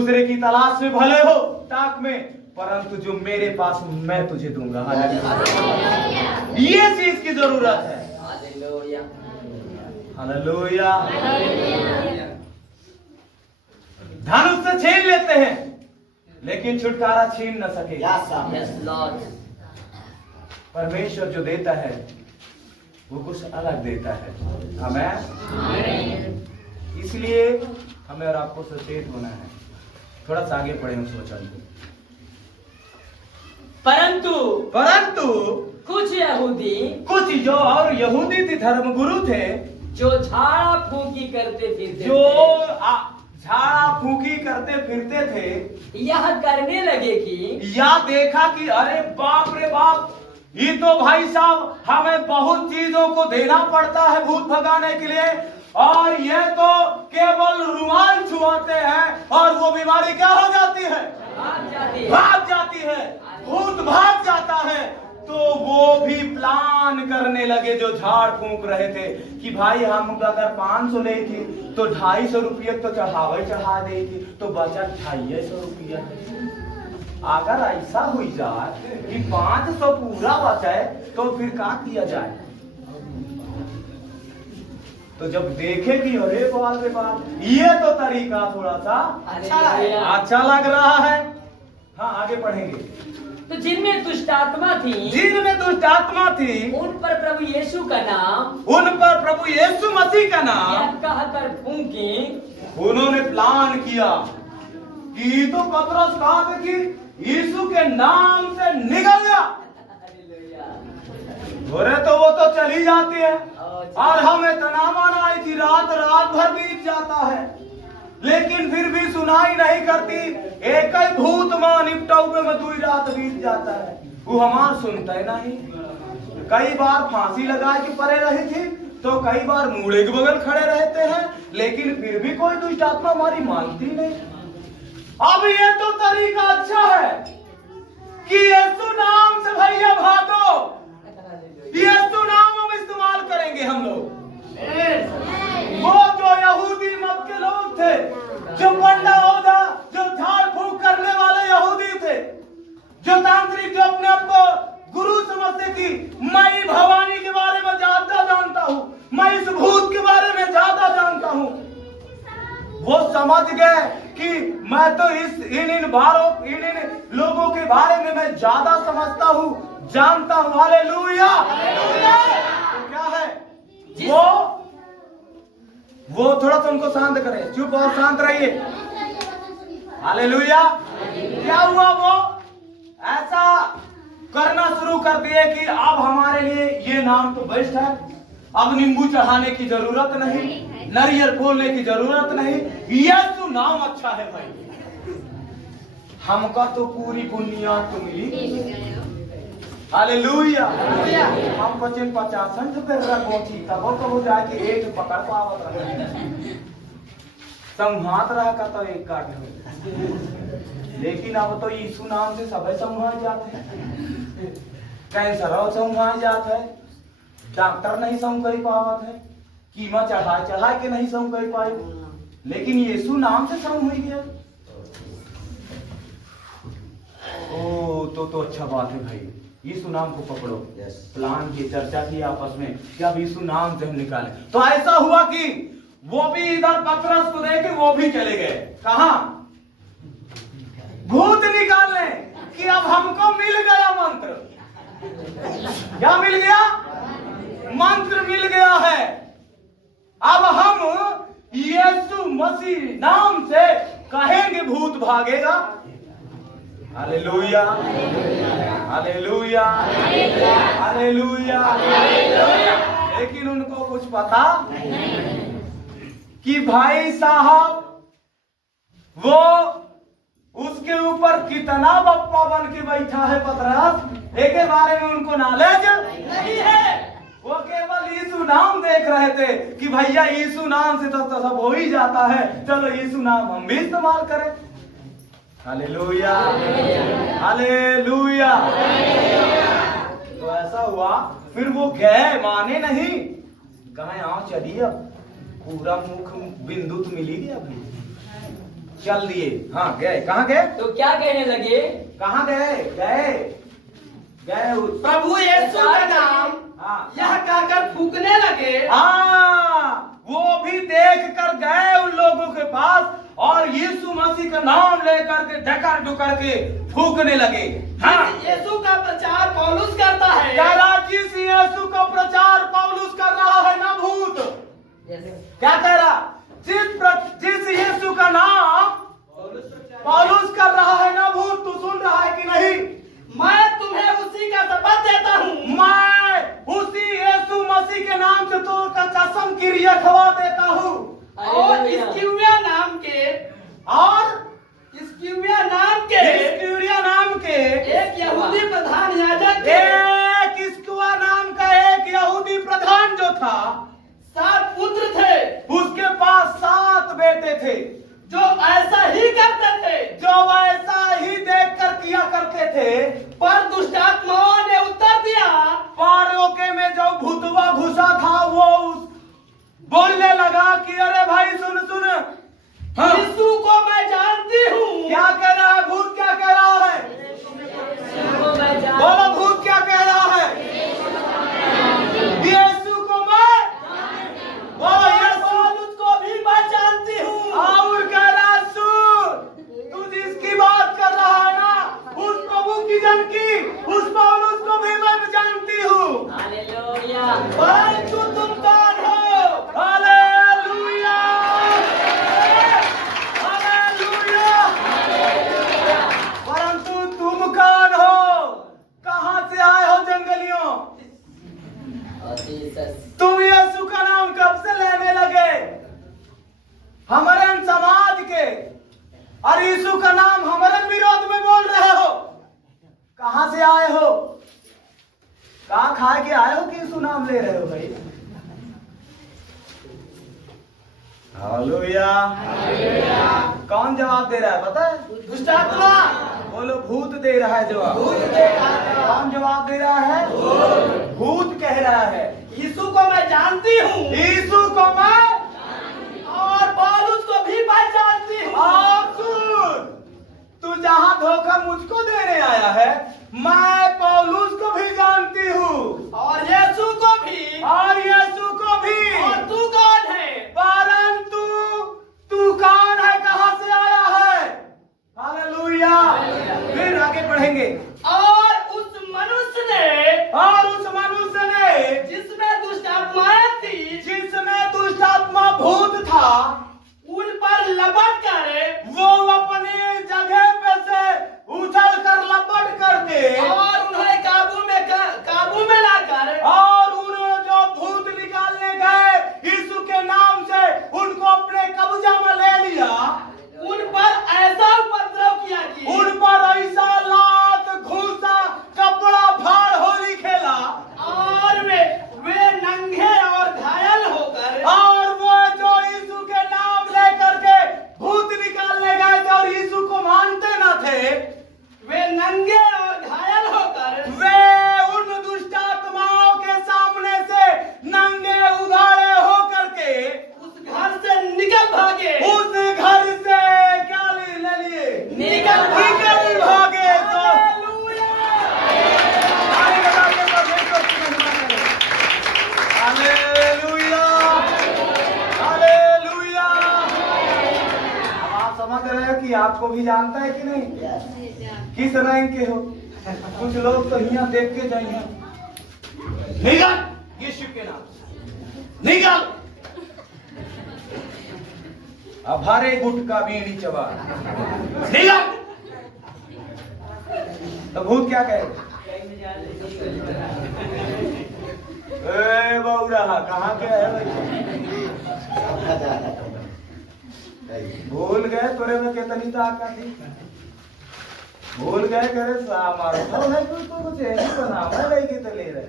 दूसरे की तलाश में भले हो ताक में, परंतु जो मेरे पास मैं तुझे दूंगा। ये चीज की जरूरत है। हालेलुया। धन उससे छीन लेते हैं लेकिन छुटकारा छीन न सके। परमेश्वर जो देता है वो कुछ अलग देता है। हमें इसलिए हमें और आपको सचेत होना है। थोड़ा सा आगे पढ़े उस वचन को। परंतु कुछ जो और यहूदी थे, धर्मगुरु थे, जो झाड़ा फूकी करते फिरते जो झाड़ा फूकी करते फिरते थे, यह करने लगे कि या देखा कि अरे बाप रे बाप, ये तो भाई साहब हमें बहुत चीजों को देना पड़ता है भूत भगाने के लिए, और ये तो केवल रुमाल छुआते हैं और वो बीमारी क्या हो जाती है? भाग जाती है, भूत भाग जाता है। तो वो भी प्लान करने लगे जो झाड़ फूंक रहे थे कि भाई हम अगर 500 ले थी तो 250 रुपये तो चढ़ा दे थी, तो बचा 250 रुपया। अगर ऐसा हुई जाए कि 500 पूरा बचे तो फिर क्या किया जाए? तो जब देखे कि अरे बाप रे बाप, ये तो तरीका थोड़ा सा अच्छा लग रहा है। हाँ आगे पढ़ेंगे। तो जिनमें दुष्ट आत्मा थी उन पर प्रभु यीशु मसीह का नाम यह कहकर फूंकी, उन्होंने प्लान किया कि तो पतरस कहा था कि यीशु के नाम से निकल गया, बोले तो वो तो चली जाती है और हमें इतना माना है कि रात भर बीत जाता है लेकिन फिर भी सुनाई नहीं करती। एक ही भूत मां निपटाऊ में 2 रात बीत जाता है, वो हमार सुनता है नहीं। कई बार फांसी लगा के पड़े रही थी तो कई बार मूड़े के बगल खड़े रहते हैं, लेकिन फिर भी कोई दुष्ट आत्मा हमारी मानती नहीं। अब ये तो तरीका अच्छा है कि यीशु नाम से भैया भागो, यीशु नाम हम इस्तेमाल करेंगे हम लोग। वो जो यहूदी मत के लोग थे, जो पंडा ओदा, जो झाड़ फूक करने वाले यहूदी थे, जो तांत्रिक, जो अपने आप को गुरु समझते कि मैं भवानी के बारे में ज्यादा जानता हूँ, मैं इस भूत के बारे में ज्यादा जानता हूँ, वो समझ गए कि मैं तो इन लोगों के बारे में मैं ज्यादा समझता हूँ, जानता हूँ। हालेलुया। तो क्या है वो थोड़ा सा उनको शांत करें, चुप और शांत रहिए। हालेलुया। क्या हुआ? वो ऐसा करना शुरू कर दिए कि अब हमारे लिए ये नाम तो बेस्ट है, अब नींबू चढ़ाने की जरूरत नहीं, नारियल फोड़ने की जरूरत नहीं, यीशु नाम अच्छा है भाई। हमका तो पूरी बुनियाद तो मिली। हालेलुया। हम 50 रुपए पहुंची तब तो हो जाए कि एक पकड़ पावत रहे संघात रहा का तो एक काट में, लेकिन अब तो यीशु नाम से सब संघा जाते हैं। कैंसर संघा जाता है, डॉक्टर नहीं सम कर पावत है, कीमा चढ़ा के नहीं सम कर पाए, लेकिन यीशु नाम से सम हो गया। ओ तो अच्छा बात है भाई, यीशु नाम को पकड़ो। प्लान की चर्चा की आपस में कि अब यीशु नाम से हम निकालें। तो ऐसा हुआ कि वो भी इधर पतरस को देखे वो भी चले गए। कहां? भूत निकालने कि अब हमको मिल गया मंत्र। क्या मिल गया? मंत्र मिल गया है। अब हम यीशु मसीह नाम से कहेंगे भूत भागेगा। Hallelujah, hallelujah, hallelujah. लेकिन उनको कुछ पता कि भाई साहब वो उसके ऊपर कितना बप्पा बन के बैठा है पतरस, एक के बारे में उनको नॉलेज नहीं है। वो केवल यीशु नाम देख रहे थे कि भैया यीशु नाम से तो सब हो ही जाता है, चलो यीशु नाम हम भी इस्तेमाल करें। Hallelujah, hallelujah. तो ऐसा हुआ, फिर वो गए, माने नहीं, कहा यहाँ चलिए अब पूरा मुख बिंदु तो मिल ही गया भाई। चल दिए। हाँ गए, कहाँ गए? तो क्या कहने लगे? कहाँ गए? गए गए प्रभु यीशु का नाम हाँ यह कहकर फूकने लगे। हाँ, वो भी देख कर गए उन लोगों के पास और यीशु मसीह का नाम लेकर के ढकर ढुकर के फूकने लगे। हाँ, यीशु का प्रचार पौलुस करता है। जिस यीशु का प्रचार पौलुस कर रहा है ना भूत, क्या कह रहा? जिस यीशु का नाम पौलुस कर रहा है ना भूत, तू सुन रहा है कि नहीं? मैं तुम्हें उसी का शपथ देता हूँ। मैं उसी यीशु मसीह के नाम से तो का कसम क्रिया खवा देता हूँ। और इस्किविया नाम के एक यहूदी प्रधान याजक के इस्किवा नाम का एक यहूदी प्रधान जो था, 7 पुत्र थे। उसके पास 7 बेटे थे जो ऐसा ही करते थे, जो ऐसा ही देखकर किया करते थे। पर दुष्टात्माओं ने उत्तर दिया। पारोके में जो भूतवा घुसा था वो बोलने लगा कि अरे भाई सुन सुन, हाँ, यीशु को मैं जानती हूँ। क्या कह रहा है भूत? क्या कह रहा है? बोलो भूत क्या कह रहा है? यीशु को मैं, बोलो यीशु को भी मैं जानती हूँ। और कह रहा सुन, तू जिसकी बात कर रहा है ना, उस प्रभु की जन की, उस पौलुस को भी मैं जानती हूँ। हालेलुया। परंतु तुम कौन हो? Hallelujah, hallelujah. परंतु तुम कौन हो? कहाँ से आए हो जंगलियों? तुम यीशु का नाम कब से लेने लगे? हमारे समाज के, और यीशु का नाम हमारे विरोध में बोल रहे हो। कहाँ से आए हो? कहाँ खा के आए हो कि यीशु नाम ले रहे हो भाई? हालेलुया। कौन जवाब दे रहा है पता है? दुष्टात्मा। बोलो भूत दे रहा है जवाब। कौन जवाब दे रहा है? भूत कह रहा है यीशु को मैं जानती हूँ। यीशु को मैं, और पौलुस को भी मैं जानती हूँ। और सुन, तू जहाँ धोखा मुझको देने आया है, मैं पौलुस को भी जानती हूँ और यीशु को भी। और यीशु को भी। और तू कौन है? परंतु तू कौन है? कहाँ से आया है? हालेलुया। फिर आगे पढ़ेंगे। और उस मनुष्य ने जिसमें दुष्टात्माएं थी, जिसमें दुष्टात्मा भूत था, उन पर लपट कर वो अपनी जगह पे से उछल कर लपट करके और उन्हें काबू में लाकर और उन जो भूत निकालने गए यीशु के नाम से, उनको अपने कब्जा में ले लिया। उन पर ऐसा उपद्रव किया कि उन पर ऐसा लात घूसा कपड़ा फाड़ होली खेला और वे नंगे और घायल होकर और वो जो यीशु के नाम लेकर के भूत निकालने गए थे और यीशु को मानते न थे, वे नंगे और घायल होकर वे उन दुष्टात्माओं के सामने से नंगे उगाड़े होकर के उस घर से निकल भागे। उस घर से क्या ले लिए? निकल भागे। तो हालेलुया, हालेलुया। अब आप समझ रहे हो कि आपको भी जानता है कि नहीं? किस रैंक के हो? कुछ लोग तो यहाँ देख के जाएंगे, निकल यीशु के नाम, निकल। अब हरे गुटका बीड़ी चबा, निकल। तो भूत क्या कहे? ए बौरा कहाँ के है भाई? भूल गए तोरे में कितनी ताकत थी? भूल गए करे सा मारो है कुछ ऐसी बनाओ है नहीं कि तो ले रहे